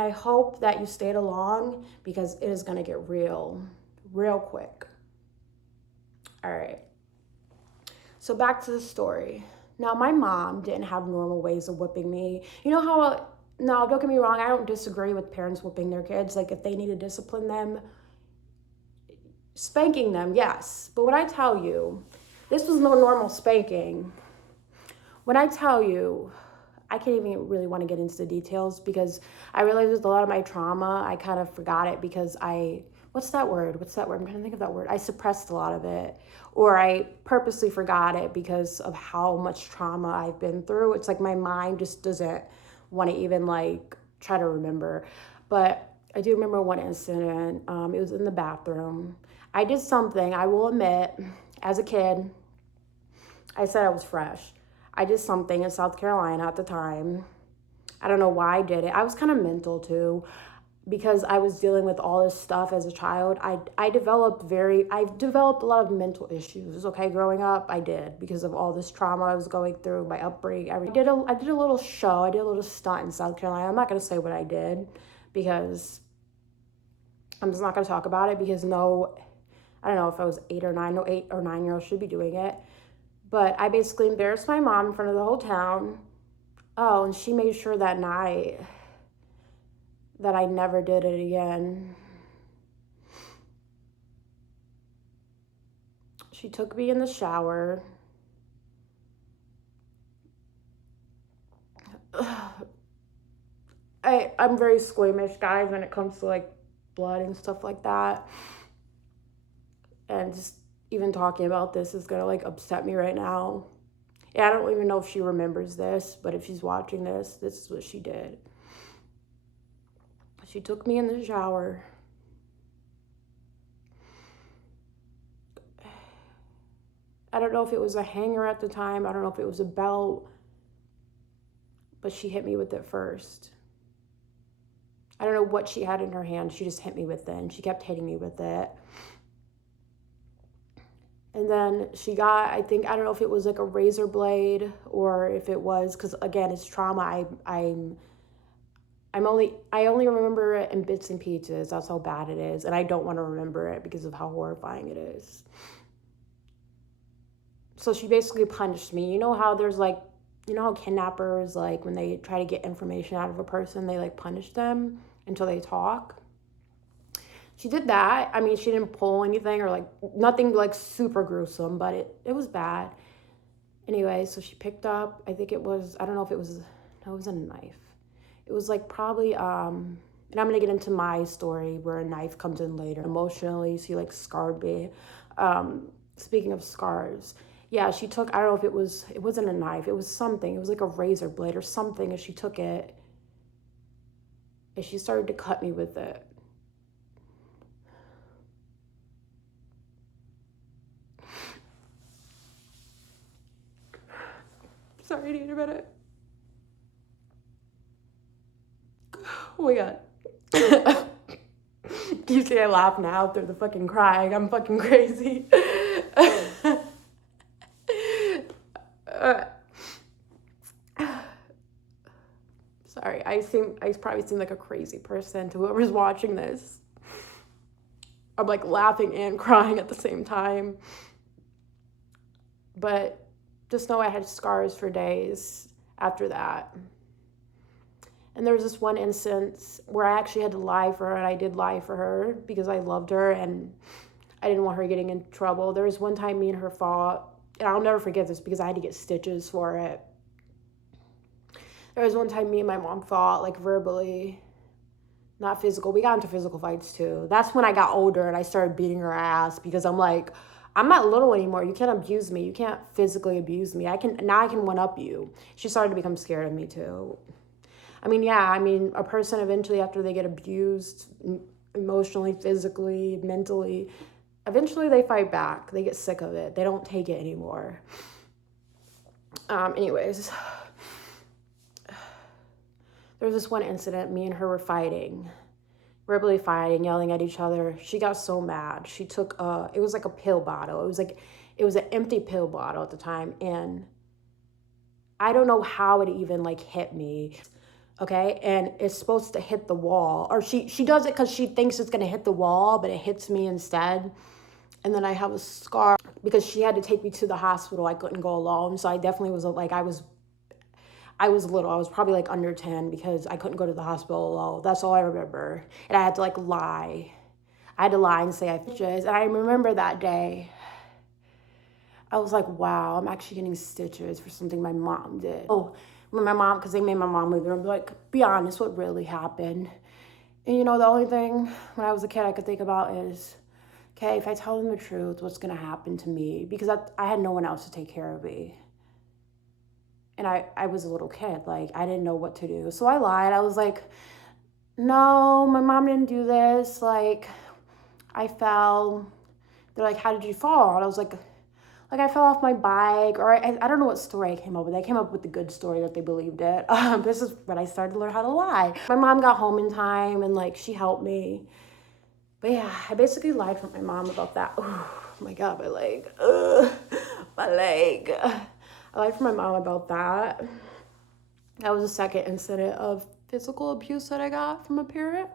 I hope that you stayed along because it is going to get real quick. All right. So back to the story. Now, my mom didn't have normal ways of whipping me. You know how, no, don't get me wrong, I don't disagree with parents whipping their kids. Like, if they need to discipline them, spanking them, yes. But when I tell you, this was no normal spanking. When I tell you, I can't even really want to get into the details because I realized with a lot of my trauma, I kind of forgot it because what's that word? I'm trying to think of that word. I suppressed a lot of it, or I purposely forgot it because of how much trauma I've been through. It's like my mind just doesn't want to even like try to remember. But I do remember one incident. It was in the bathroom. I did something, I will admit, as a kid, I said I was fresh. I did something in South Carolina at the time. I don't know why I did it. I was kind of mental too because I was dealing with all this stuff as a child. I developed a lot of mental issues, okay, growing up. I did because of all this trauma I was going through, my upbringing, everything. I did a little show, I did a little stunt in South Carolina. I'm not going to say what I did because I'm just not going to talk about it because no, I don't know if I was 8 or 9, no 8 or 9-year-olds should be doing it. But I basically embarrassed my mom in front of the whole town. Oh, and she made sure that night that I never did it again. She took me in the shower. I'm very squeamish, guys, when it comes to like blood and stuff like that. And just even talking about this is gonna like upset me right now. Yeah, I don't even know if she remembers this, but if she's watching this, this is what she did. She took me in the shower. I don't know if it was a hanger at the time. I don't know if it was a belt, but she hit me with it first. I don't know what she had in her hand. She just hit me with it, and she kept hitting me with it. And then she got, I don't know if it was like a razor blade or if it was, because again, it's trauma. I only remember it in bits and pieces. That's how bad it is. And I don't want to remember it because of how horrifying it is. So she basically punished me. You know how there's like, you know how kidnappers, like when they try to get information out of a person, they like punish them until they talk? She did that. I mean, she didn't pull anything or like nothing like super gruesome, but it was bad. Anyway, so she picked up, I think it was, I don't know if it was, no, it was a knife. It was like probably, and I'm going to get into my story where a knife comes in later. Emotionally, she like scarred me. Speaking of scars, yeah, she took, I don't know if it wasn't a knife. It was something. It was like a razor blade or something. And she took it and she started to cut me with it. Sorry, I need a minute. Oh my God. You see I laugh now through the fucking crying. I'm fucking crazy. Sorry, I probably seem like a crazy person to whoever's watching this. I'm like laughing and crying at the same time. But just know I had scars for days after that. And there was this one instance where I actually had to lie for her, and I did lie for her because I loved her and I didn't want her getting in trouble. There was one time me and her fought, and I'll never forget this because I had to get stitches for it. There was one time me and my mom fought, like verbally, not physical. We got into physical fights too. That's when I got older and I started beating her ass because I'm like, I'm not little anymore. You can't abuse me. You can't physically abuse me. I can one up you. She started to become scared of me too. I mean, a person eventually after they get abused emotionally, physically, mentally, eventually they fight back. They get sick of it. They don't take it anymore. Anyways, there was this one incident, me and her were fighting, verbally fighting, yelling at each other. She got so mad. She took it was like a pill bottle. It was an empty pill bottle at the time. And I don't know how it even like hit me. okay? And it's supposed to hit the wall. Or she does it because she thinks it's going to hit the wall, but it hits me instead. And then I have a scar because she had to take me to the hospital. I couldn't go alone. So I definitely was like, I was little. I was probably like under 10 because I couldn't go to the hospital alone. That's all I remember. And I had to like lie. I had to lie and say I stitches. And I remember that day, I was like, wow, I'm actually getting stitches for something my mom did. Oh, when my mom, because they made my mom leave, and I'm like, be honest, what really happened? And you know, the only thing when I was a kid I could think about is, okay, if I tell them the truth, what's gonna happen to me? Because I had no one else to take care of me. And I was a little kid, like I didn't know what to do. So I lied. I was like, no, my mom didn't do this. Like, I fell. They're like, how did you fall? And I was like I fell off my bike, or I don't know what story I came up with. I came up with the good story that they believed it. This is when I started to learn how to lie. My mom got home in time and like she helped me. But yeah, I basically lied for my mom about that. Oh my God, my leg. My leg. I lied for my mom about that. That was the second incident of physical abuse that I got from a parent.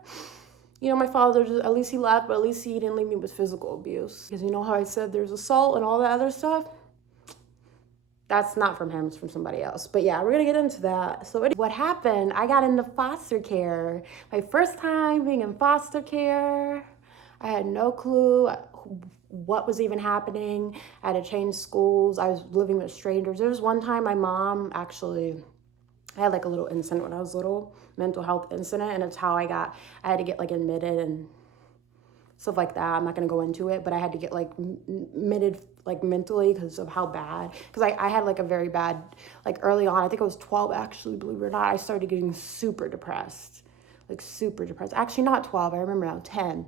You know, my father, at least he left, but at least he didn't leave me with physical abuse. Because you know how I said there's assault and all that other stuff? That's not from him, it's from somebody else. But yeah, we're gonna get into that. So what happened, I got into foster care. My first time being in foster care. I had no clue what was even happening. I had to change schools. I was living with strangers. There was one time my mom actually, I had like a little incident when I was little, mental health incident, and it's how I had to get like admitted and stuff like that. I'm not gonna go into it, but I had to get like admitted like mentally because of how bad, because I had like a very bad, like early on, I think I was 12 actually, believe it or not, I started getting super depressed, like super depressed. Actually not 12, I remember now, 10,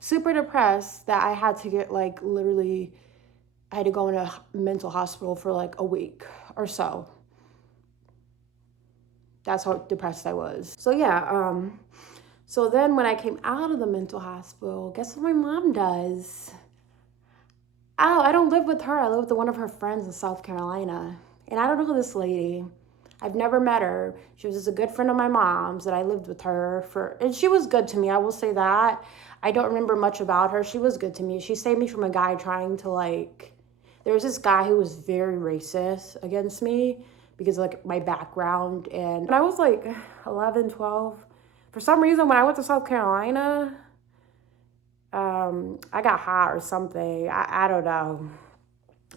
super depressed that I had to get like literally, I had to go in a mental hospital for like a week or so. That's how depressed I was. So yeah, so then when I came out of the mental hospital, guess what my mom does? Oh, I don't live with her. I live with one of her friends in South Carolina. And I don't know this lady. I've never met her. She was just a good friend of my mom's that I lived with her for, and she was good to me. I will say that. I don't remember much about her. She was good to me. She saved me from a guy trying to like, there was this guy who was very racist against me because of like my background. And when I was like 11, 12, for some reason when I went to South Carolina, I got hot or something. I don't know.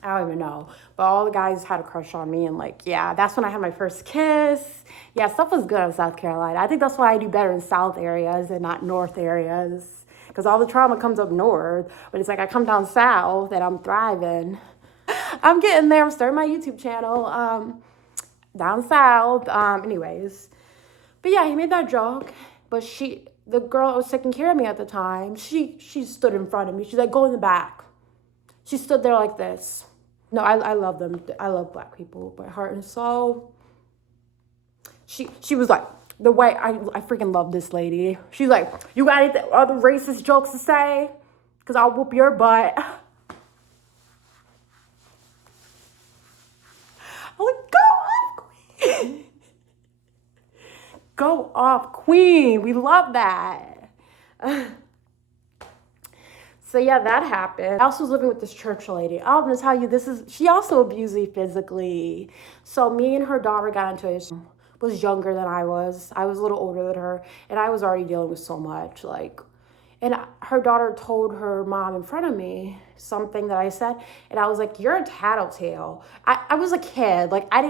I don't even know. But all the guys had a crush on me. And like, yeah, that's when I had my first kiss. Yeah, stuff was good in South Carolina. I think that's why I do better in South areas and not North areas. Because all the trauma comes up North. But it's like I come down South and I'm thriving. I'm getting there. I'm starting my YouTube channel down South. Anyways. But yeah, he made that joke. But the girl that was taking care of me at the time, she stood in front of me. She's like, go in the back. She stood there like this. No, I love them. I love Black people by heart and soul. She was like, the way, I freaking love this lady. She's like, you got any other racist jokes to say? Because I'll whoop your butt. I'm like, go off, queen. Go off, queen. We love that. So yeah, that happened. I also was living with this church lady. I'm gonna tell you, she also abused me physically. So me and her daughter got into it. She was younger than I was. I was a little older than her, and I was already dealing with so much. And her daughter told her mom in front of me something that I said, and I was like, "You're a tattletale." I was a kid. Like I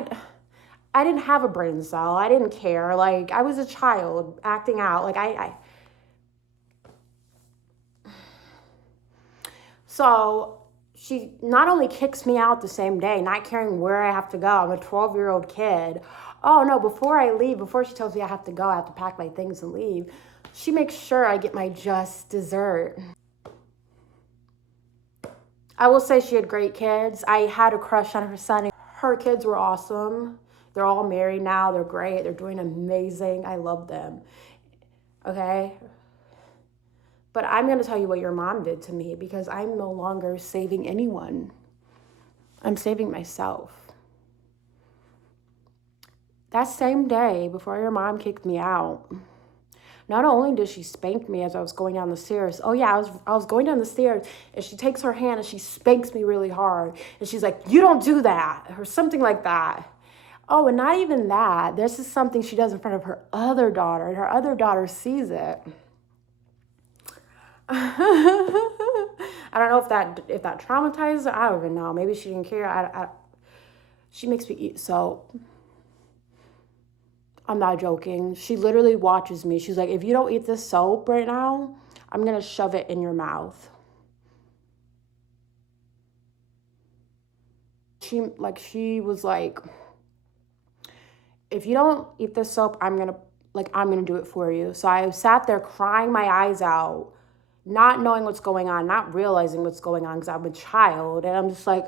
didn't have a brain cell. I didn't care. Like I was a child acting out. Like So she not only kicks me out the same day, not caring where I have to go. I'm a 12-year-old kid. Oh no, before I leave, before she tells me I have to go, I have to pack my things and leave, she makes sure I get my just dessert. I will say she had great kids. I had a crush on her son. Her kids were awesome. They're all married now. They're great. They're doing amazing. I love them. Okay? But I'm going to tell you what your mom did to me because I'm no longer saving anyone. I'm saving myself. That same day, before your mom kicked me out, not only did she spank me as I was going down the stairs, oh yeah, I was going down the stairs, and she takes her hand and she spanks me really hard. And she's like, "You don't do that," or something like that. Oh, and not even that. This is something she does in front of her other daughter, and her other daughter sees it. I don't know if that traumatized her. I don't even know. Maybe she didn't care. She makes me eat soap. I'm not joking. She literally watches me. She's like, "If you don't eat this soap right now, I'm gonna shove it in your mouth." She was like, "If you don't eat this soap, I'm gonna do it for you." So I sat there crying my eyes out, not knowing what's going on, not realizing what's going on because I'm a child, and I'm just like,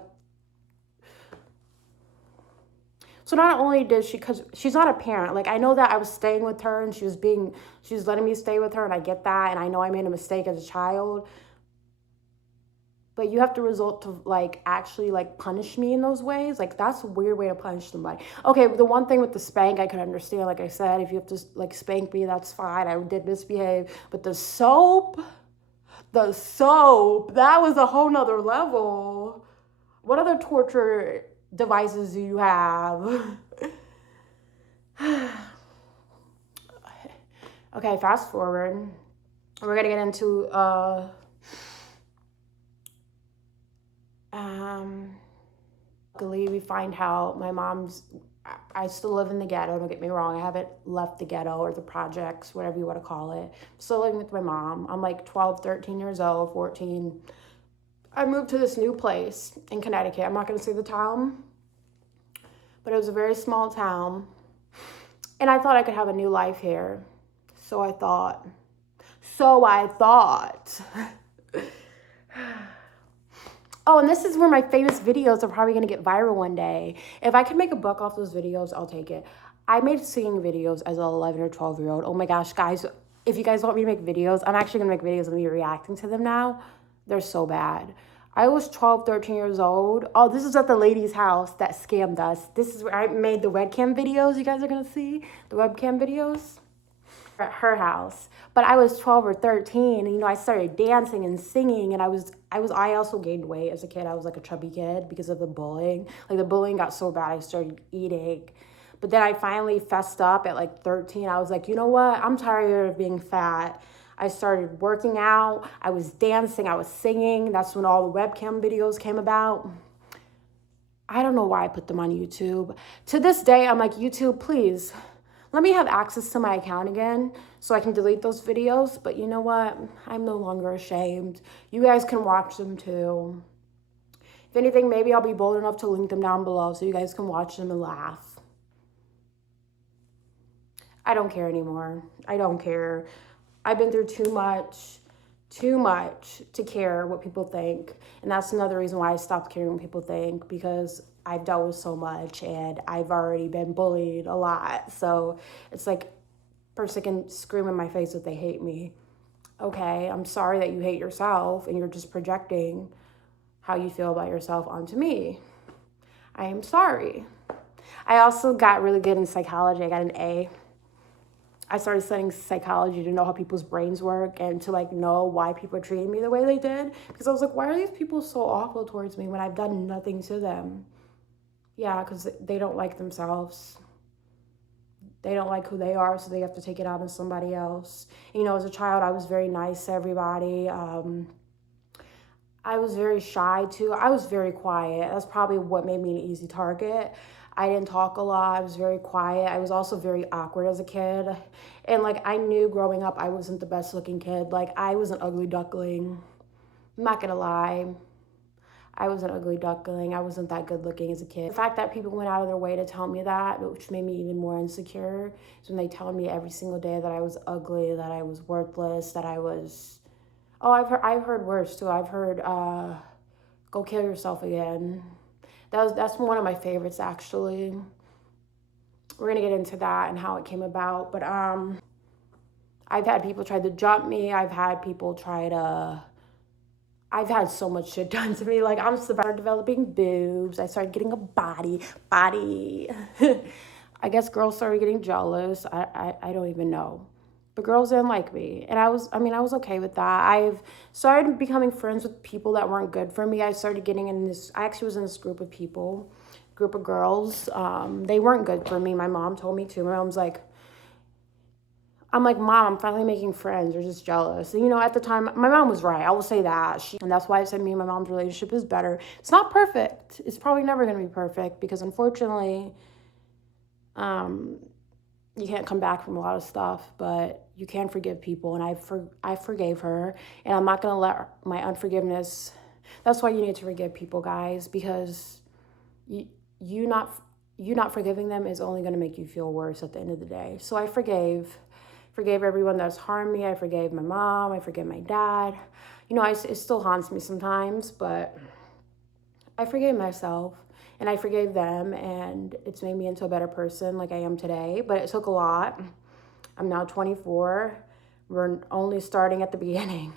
so not only did she, because she's not a parent, like I know that I was staying with her and she was letting me stay with her, and I get that, and I know I made a mistake as a child, but you have to resort to like actually like punish me in those ways. Like that's a weird way to punish somebody. Okay, the one thing with the spank I could understand, like I said, if you have to like spank me, that's fine. I did misbehave. But the soap, that was a whole nother level. What other torture devices do you have? Okay, fast forward. We're gonna get into luckily we find out I still live in the ghetto, don't get me wrong. I haven't left the ghetto or the projects, whatever you want to call it. I'm still living with my mom. I'm like 12, 13 years old, 14. I moved to this new place in Connecticut. I'm not going to say the town, but it was a very small town. And I thought I could have a new life here. So I thought. Oh, and this is where my famous videos are probably going to get viral one day. If I could make a buck off those videos, I'll take it. I made singing videos as an 11 or 12-year-old. Oh my gosh, guys, if you guys want me to make videos, I'm actually going to make videos of me reacting to them now. They're so bad. I was 12, 13 years old. Oh, this is at the lady's house that scammed us. This is where I made the webcam videos you guys are going to see. The webcam videos at her house. But I was 12 or 13, and I started dancing and singing, and I also gained weight as a kid. I was like a chubby kid because of the bullying. Like the bullying got so bad I started eating. But then I finally fessed up at like 13. I was like, you know what? I'm tired of being fat. I started working out. I was dancing. I was singing. That's when all the webcam videos came about. I don't know why I put them on YouTube. To this day, I'm like, YouTube, please, let me have access to my account again so I can delete those videos. But you know what? I'm no longer ashamed. You guys can watch them too. If anything, maybe I'll be bold enough to link them down below so you guys can watch them and laugh. I don't care anymore. I don't care. I've been through too much to care what people think. And that's another reason why I stopped caring what people think, because I've dealt with so much and I've already been bullied a lot. So it's like a person can scream in my face that they hate me. Okay, I'm sorry that you hate yourself and you're just projecting how you feel about yourself onto me. I am sorry. I also got really good in psychology. I got an A. I started studying psychology to know how people's brains work and to like know why people are treating me the way they did. Because I was like, why are these people so awful towards me when I've done nothing to them? Yeah, because they don't like themselves. They don't like who they are, so they have to take it out on somebody else. As a child, I was very nice to everybody. I was very shy too. I was very quiet. That's probably what made me an easy target. I didn't talk a lot. I was very quiet. I was also very awkward as a kid. And like I knew growing up I wasn't the best looking kid. Like I was an ugly duckling. I'm not gonna lie. I was an ugly duckling. I wasn't that good looking as a kid. The fact that people went out of their way to tell me that, which made me even more insecure, is when they tell me every single day that I was ugly, that I was worthless, that I was... Oh, I've heard worse too. I've heard, go kill yourself again. That's one of my favorites, actually. We're gonna get into that and how it came about. But I've had people try to jump me. I've had so much shit done to me. Like I started developing boobs. I started getting a body. I guess girls started getting jealous. I don't even know. But girls didn't like me. And I was okay with that. I've started becoming friends with people that weren't good for me. I started getting in this, I actually was in this group of people, group of girls. They weren't good for me. My mom told me to. My mom's like, I'm like, Mom, I'm finally making friends. They're just jealous. And, at the time, my mom was right. I will say that. And that's why I said me and my mom's relationship is better. It's not perfect. It's probably never going to be perfect because, unfortunately, you can't come back from a lot of stuff, but you can forgive people. And I forgave her. And I'm not going to let my unforgiveness. That's why you need to forgive people, guys, because you not forgiving them is only going to make you feel worse at the end of the day. So I forgave everyone that's harmed me. I forgave my mom. I forgave my dad. It still haunts me sometimes, but I forgave myself and I forgave them, and it's made me into a better person like I am today. But it took a lot. I'm now 24. We're only starting at the beginning.